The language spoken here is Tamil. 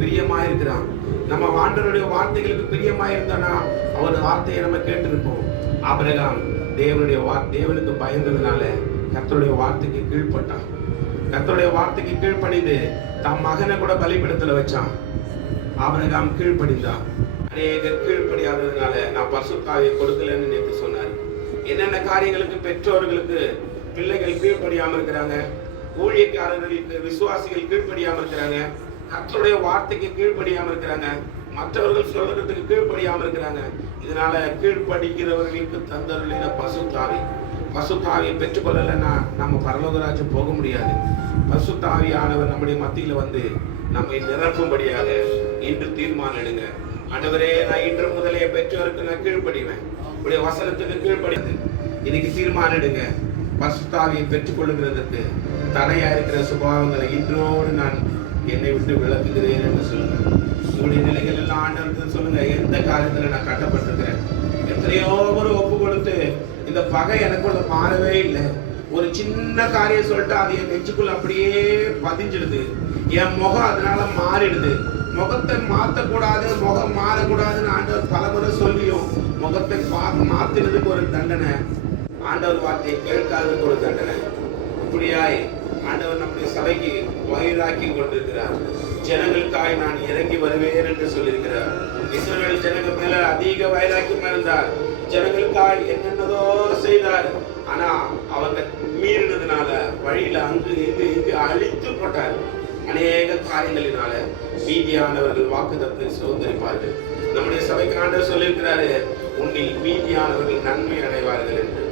பிரியமாயிருக்கிறான். நம்ம ஆண்டவருடைய வார்த்தைகளுக்கு பிரியமாயிருந்தானா அவர் வார்த்தையை நம்ம கேட்டிருப்போம். ஆபிரகாம் தேவனுக்கு பயந்ததுனால கர்த்தருடைய வார்த்தைக்கு கீழ்ப்பட்டான். கர்த்தருடைய வார்த்தைக்கு கீழ்ப்படிந்து தம் மகனை கூட பலிபீடத்துல வச்சான். ஆபிரகாம் கீழ்ப்படிந்தான். அநேகர் கீழ்ப்படியாததுனால நான் பரிசுத்த ஆவியை கொடுக்கலன்னு நேற்று சொன்னார். என்னென்ன காரியங்களுக்கு பெற்றோர்களுக்கு பிள்ளைகள் கீழ்ப்படியாம இருக்கிறாங்க, ஊழியக்காரர்களுக்கு விசுவாசிகள் கீழ்ப்படியாம இருக்கிறாங்க, கர்த்தருடைய வார்த்தைக்கு கீழ்ப்படியாம இருக்கிறாங்க, மற்றவர்கள் சொல்றதுக்கு கீழ்ப்படியாம இருக்கிறாங்க. இதனால கீழ்ப்படிக்கிறவர்களுக்கு தந்தருளின பரிசுத்த ஆவியை பெற்றுக்கொள்ளலைன்னா நம்ம பரலோகராஜ்யம் போக முடியாது. பரிசுத்த ஆவியானவர் நம்முடைய மத்தியில வந்து நம்மை நிரப்பும்படியாக இன்று தீர்மானம் எடுங்க. ஆண்டவரே, நான் இன்று முதலே பெற்றோருக்கு நான் கீழ்ப்படிவேன், உடைய வசனத்துக்கு கீழ்ப்படிது. இன்னைக்கு தீர்மானம் எடுங்க. பரிசுத்த ஆவியை பெற்றுக்கொள்ளுகிறதுக்கு தடையா இருக்கிற சுபாவங்களை இன்றோடு நான் என்னை விட்டு விளக்குகிறேன் என்று சொல்லுங்க. உங்களுடைய நிலைகள் எல்லாம் ஆண்டவருக்கு சொல்லுங்க. எந்த காரியத்துல நான் கட்டப்பட்டிருக்கிறேன்? எத்தனையோ ஒரு ஒப்பு கொடுத்து இந்த பகை எனக்குள்ள மாறவே இல்லை. ஒரு சின்ன காரியம் சொல்லிட்டு அது என் நெஞ்சுக்குள்ள அப்படியே பதிஞ்சிடுது. என் முகம் அதனால மாறிடுது. முகத்தை மாற்றக்கூடாது, முகம் மாறக்கூடாதுன்னு ஆண்டவர் பலமுறை சொல்லியும் முகத்தை மாத்தினதுக்கு ஒரு தண்டனை, ஆண்டவர் வார்த்தையை கேட்காததுக்கு ஒரு தண்டனை. இப்படியாய் ஆண்டவர் நம்முடைய சபைக்கு வயிறாக்கி கொண்டிருக்கிறார். ஜனங்களுக்காய் நான் இறங்கி வருவேன் என்று சொல்லியிருக்கிறார். இஸ்ரவேல் ஜனங்கள் மேல அதிக வைராக்கியம் இருந்தார். ஜனங்களுக்காய் என்னென்னதோ செய்தார். ஆனா அவங்க மீறினதுனால வழியில அங்கு இங்கு அழித்து போட்டார். அநேக காரியங்களினால மீதியானவர்கள் வாக்குத்தத்தத்தை சுதந்திரிப்பார்கள். நம்முடைய சபைக்கு ஆண்டவர் சொல்லியிருக்கிறாரு, உன்னில் மீதியானவர்கள் நன்மை அடைவார்கள் என்று.